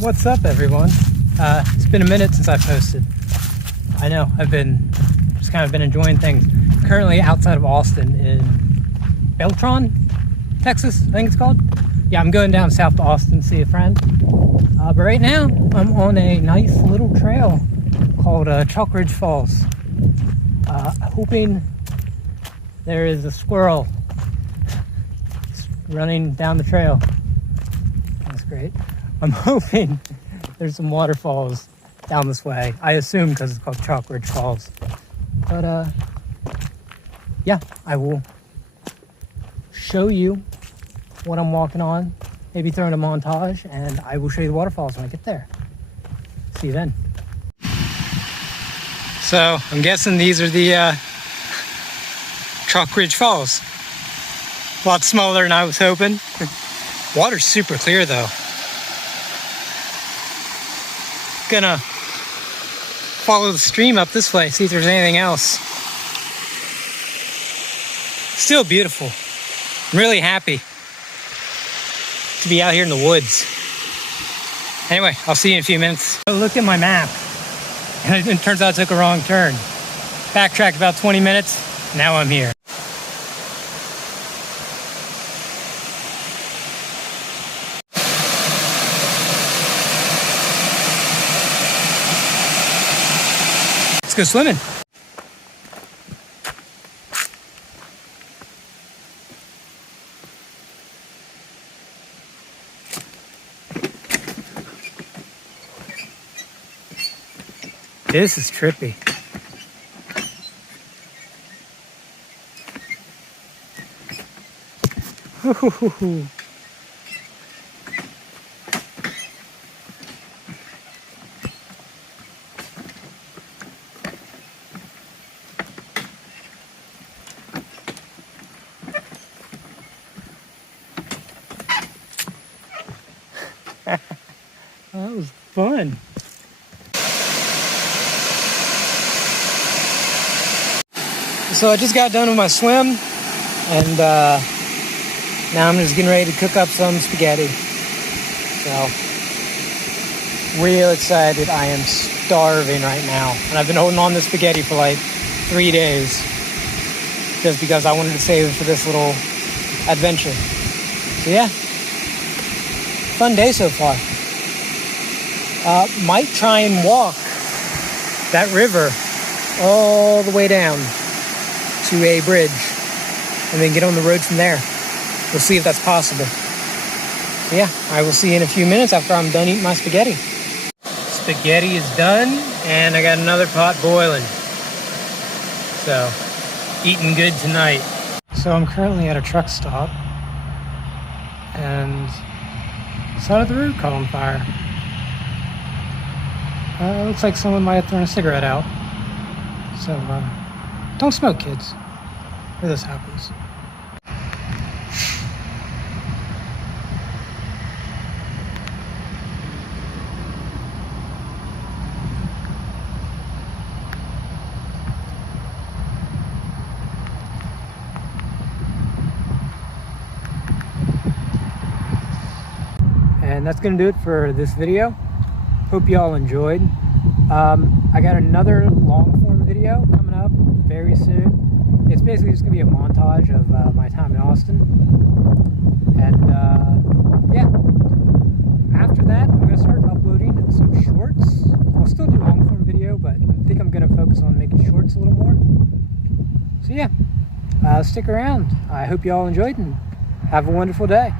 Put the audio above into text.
What's up, everyone? It's been a minute since I posted. I know, I've been just kind of been enjoying things. Currently outside of Austin in Beltron, Texas, I think it's called. Yeah, I'm going down south to Austin to see a friend. But right now, I'm on a nice little trail called Chalk Ridge Falls. Hoping there is a squirrel running down the trail. That's great. I'm hoping there's some waterfalls down this way. I assume because it's called Chalk Ridge Falls. But yeah, I will show you what I'm walking on. Maybe throw in a montage, and I will show you the waterfalls when I get there. See you then. So I'm guessing these are the Chalk Ridge Falls. A lot smaller than I was hoping. Water's super clear though. Gonna follow the stream up this way, see if there's anything else. Still beautiful. I'm really happy to be out here in the woods. Anyway, I'll see you in a few minutes. I looked at my map and it turns out I took a wrong turn. Backtracked about 20 minutes, now I'm here. Let's go swimming. This is trippy. Ooh. That was fun. So I just got done with my swim, and now I'm just getting ready to cook up some spaghetti. So, real excited. I am starving right now, and I've been holding on to spaghetti for like 3 days, just because I wanted to save it for this little adventure. So yeah, fun day so far. Might try and walk that river all the way down to a bridge and then get on the road from there. We'll see if that's possible. So yeah, I will see you in a few minutes after I'm done eating my spaghetti. Spaghetti is done, and I got another pot boiling. So, eating good tonight. So I'm currently at a truck stop, and the side of the road caught on fire. Looks like someone might have thrown a cigarette out. So, don't smoke, kids, or this happens. And that's gonna do it for this video. Hope you all enjoyed. I got another long form video coming up very soon. It's basically just gonna be a montage of my time in Austin. And yeah, after that, I'm gonna start uploading some shorts. I'll still do long form video, but I think I'm gonna focus on making shorts a little more. So yeah, stick around. I hope you all enjoyed, and have a wonderful day.